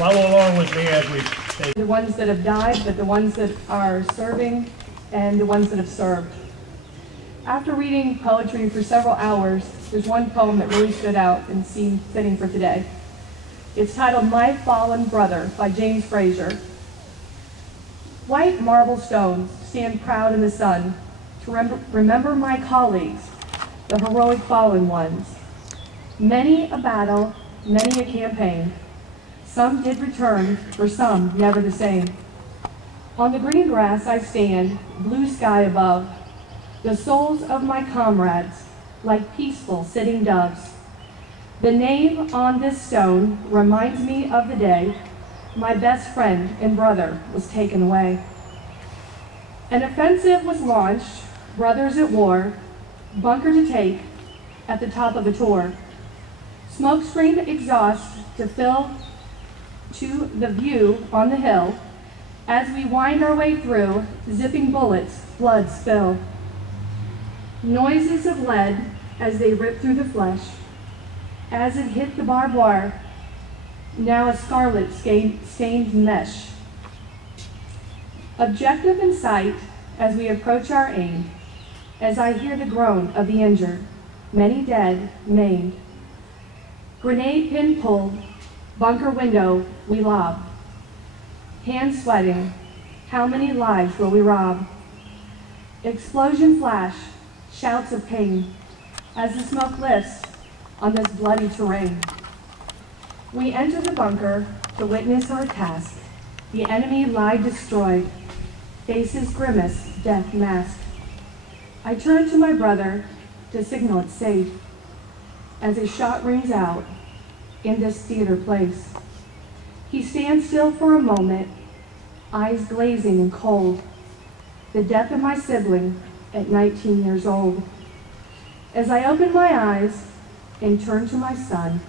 Follow along with me as we say. The ones that have died, but the ones that are serving, and the ones that have served. After reading poetry for several hours, there's one poem that really stood out and seemed fitting for today. It's titled My Fallen Brother by James Frazier. White marble stones stand proud in the sun to remember my colleagues, the heroic fallen ones. Many a battle, many a campaign. Some did return, for some never the same. On the green grass I stand, blue sky above, the souls of my comrades, like peaceful sitting doves. The name on this stone reminds me of the day my best friend and brother was taken away. An offensive was launched, brothers at war, bunker to take, at the top of the tour. Smokescreen exhaust to fill to the view on the hill. As we wind our way through, zipping bullets, blood spill. Noises of lead as they rip through the flesh. As it hit the barbed wire, now a scarlet stained mesh. Objective in sight as we approach our aim, as I hear the groan of the injured, many dead, maimed. Grenade pin pulled, bunker window we lob. Hands sweating, how many lives will we rob? Explosion flash, shouts of pain, as the smoke lifts on this bloody terrain. We enter the bunker to witness our task. The enemy lie destroyed, faces grimace, death mask. I turn to my brother to signal it's safe, as a shot rings out in this theater place. He stands still for a moment, eyes glazing and cold. The death of my sibling at 19 years old. As I open my eyes and turn to my son,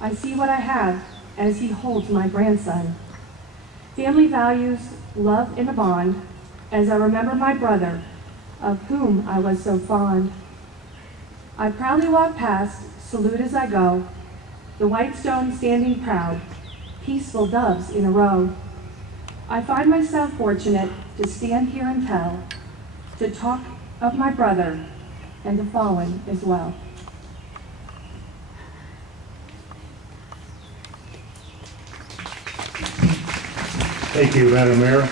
I see what I have as he holds my grandson. Family values, love, and a bond, as I remember my brother, of whom I was so fond. I proudly walk past, salute as I go, the white stone standing proud, peaceful doves in a row. I find myself fortunate to stand here and tell, to talk of my brother and the fallen as well. Thank you, Madam Mayor.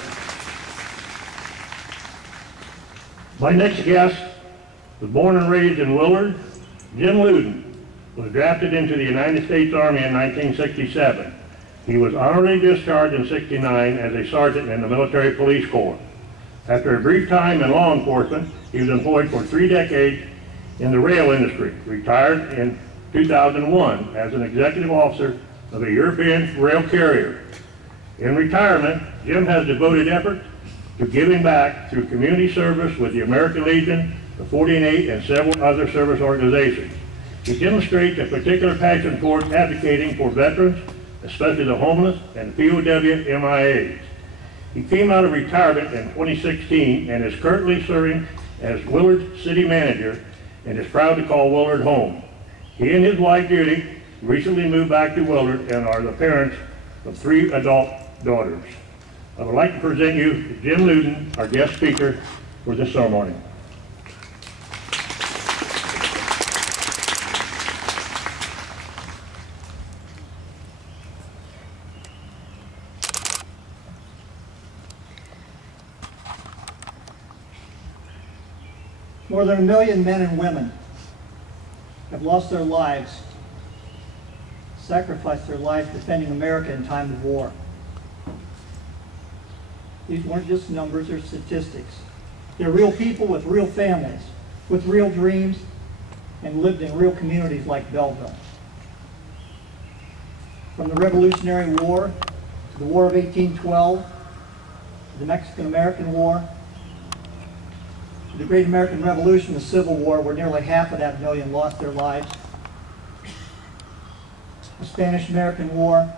My next guest was born and raised in Willard. Jim Loudon was drafted into the United States Army in 1967. He was honorably discharged in '69 as a sergeant in the Military Police Corps. After a brief time in law enforcement, he was employed for 3 decades in the rail industry, retired in 2001 as an executive officer of a European rail carrier. In retirement, Jim has devoted effort to giving back through community service with the American Legion, the 48, and several other service organizations. He demonstrates a particular passion toward advocating for veterans, especially the homeless and POW MIAs. He came out of retirement in 2016 and is currently serving as Willard City Manager and is proud to call Willard home. He and his wife Judy recently moved back to Willard and are the parents of 3 adult daughters. I would like to present you Jim Loudon, our guest speaker for this ceremony. More than 1 million men and women have lost their lives, sacrificed their lives defending America in time of war. These weren't just numbers or statistics. They're real people with real families, with real dreams, and lived in real communities like Belleville. From the Revolutionary War to the War of 1812, to the Mexican-American War, to the Great American Revolution, the Civil War, where nearly half of that million lost their lives, the Spanish-American War,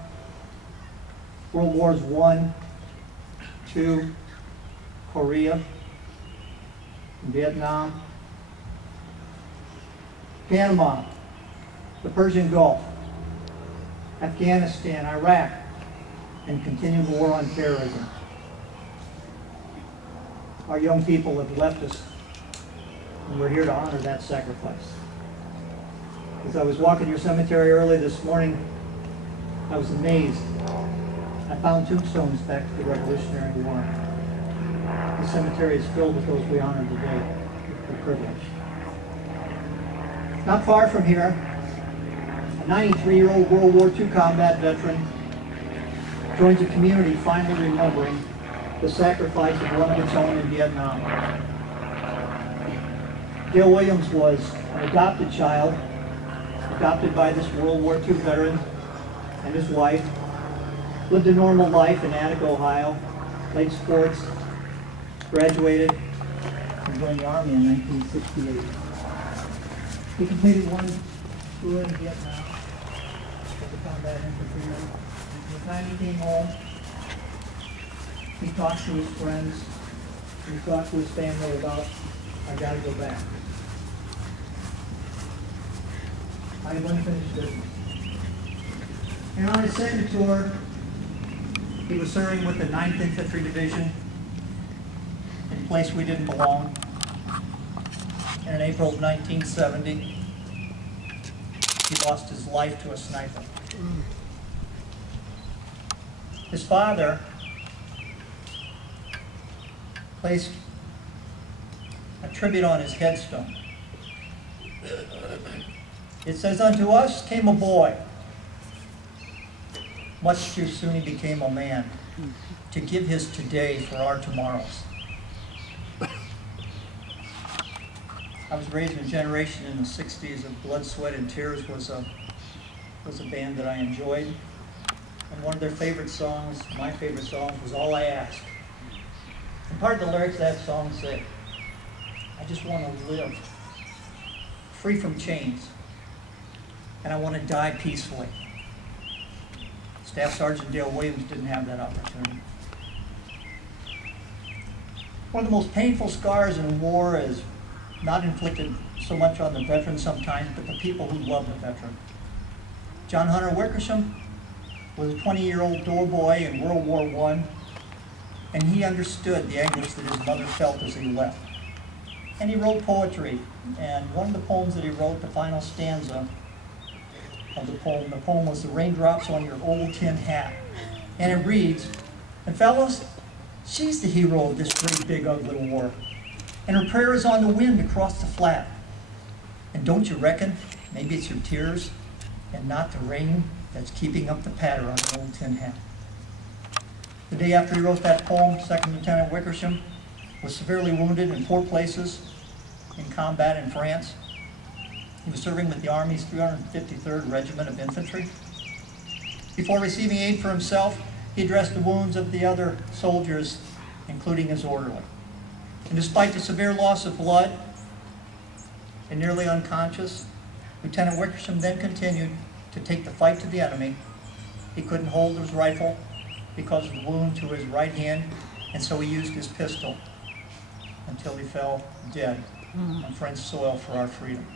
World Wars I, II, Korea, Vietnam, Panama, the Persian Gulf, Afghanistan, Iraq, and continuing the war on terrorism. Our young people have left us, and we're here to honor that sacrifice. As I was walking your cemetery early this morning, I was amazed. I found tombstones back to the Revolutionary War. The cemetery is filled with those we honor today. We're privileged. Not far from here, a 93-year-old World War II combat veteran joins a community finally remembering the sacrifice of one of its own in Vietnam. Dale Williams was an adopted child, adopted by this World War II veteran and his wife, lived a normal life in Attica, Ohio, played sports, graduated, and joined the Army in 1968. He completed one tour in Vietnam as a combat infantryman. By the time he came home, he talked to his friends, he talked to his family about, I gotta go back. I'm going to finish business. And on his second tour, he was serving with the 9th Infantry Division in a place we didn't belong. And in April of 1970, he lost his life to a sniper. His father placed a tribute on his headstone. It says, "Unto us came a boy. Much too soon he became a man, to give his today for our tomorrows." I was raised in a generation in the 60s of Blood, Sweat, and Tears was a band that I enjoyed. And one of their favorite songs, my favorite songs, was All I Ask. And part of the lyrics of that song say, I just want to live free from chains, and I want to die peacefully. Staff Sergeant Dale Williams didn't have that opportunity. One of the most painful scars in war is not inflicted so much on the veteran sometimes, but the people who love the veteran. John Hunter Wickersham was a 20-year-old doughboy in World War I, and he understood the anguish that his mother felt as he left. And he wrote poetry, and one of the poems that he wrote, the final stanza of the poem was "The Raindrops on Your Old Tin Hat." And it reads, "And fellows, she's the hero of this great big ugly war, and her prayer is on the wind across the flat. And don't you reckon maybe it's your tears and not the rain that's keeping up the patter on her old tin hat?" The day after he wrote that poem, Second Lieutenant Wickersham was severely wounded in 4 places in combat in France. He was serving with the Army's 353rd Regiment of Infantry. Before receiving aid for himself, he addressed the wounds of the other soldiers, including his orderly. And despite the severe loss of blood and nearly unconscious, Lieutenant Wickersham then continued to take the fight to the enemy. He couldn't hold his rifle because of the wound to his right hand, and so he used his pistol until he fell dead on French soil for our freedom.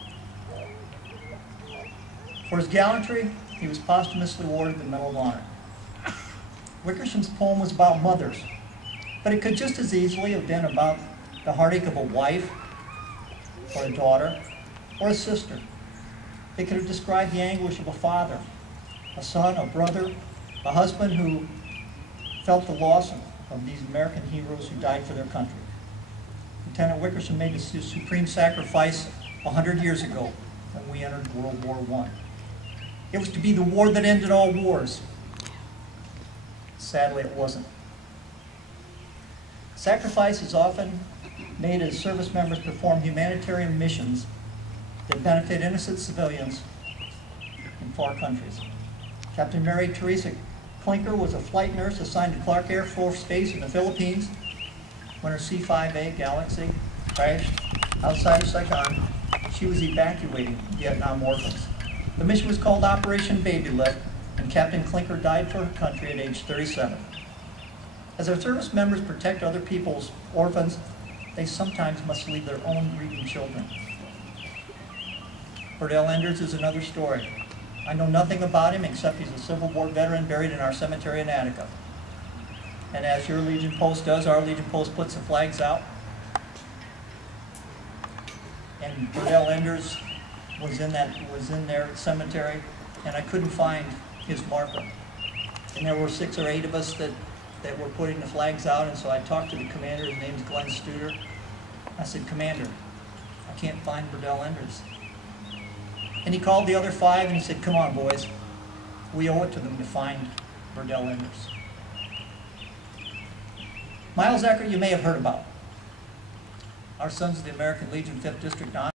For his gallantry, he was posthumously awarded the Medal of Honor. Wickersham's poem was about mothers, but it could just as easily have been about the heartache of a wife, or a daughter, or a sister. It could have described the anguish of a father, a son, a brother, a husband who felt the loss of these American heroes who died for their country. Lieutenant Wickersham made the supreme sacrifice 100 years ago when we entered World War I. It was to be the war that ended all wars. Sadly, it wasn't. Sacrifice is often made as service members perform humanitarian missions that benefit innocent civilians in far countries. Captain Mary Teresa Klinker was a flight nurse assigned to Clark Air Force Base in the Philippines when her C-5A Galaxy crashed outside of Saigon. She was evacuating Vietnam orphans. The mission was called Operation Baby Lift, and Captain Klinker died for her country at age 37. As our service members protect other people's orphans, they sometimes must leave their own grieving children. Burdell Enders is another story. I know nothing about him except he's a Civil War veteran buried in our cemetery in Attica. And as your Legion Post does, our Legion Post puts the flags out. And Burdell Enders was in their cemetery, and I couldn't find his marker. And there were 6 or 8 of us that were putting the flags out, and so I talked to the commander. His name's Glenn Studer. I said, "Commander, I can't find Burdell Enders." And he called the other 5 and he said, "Come on, boys. We owe it to them to find Burdell Enders." Miles Eckert you may have heard about. Our Sons of the American Legion 5th District Honor.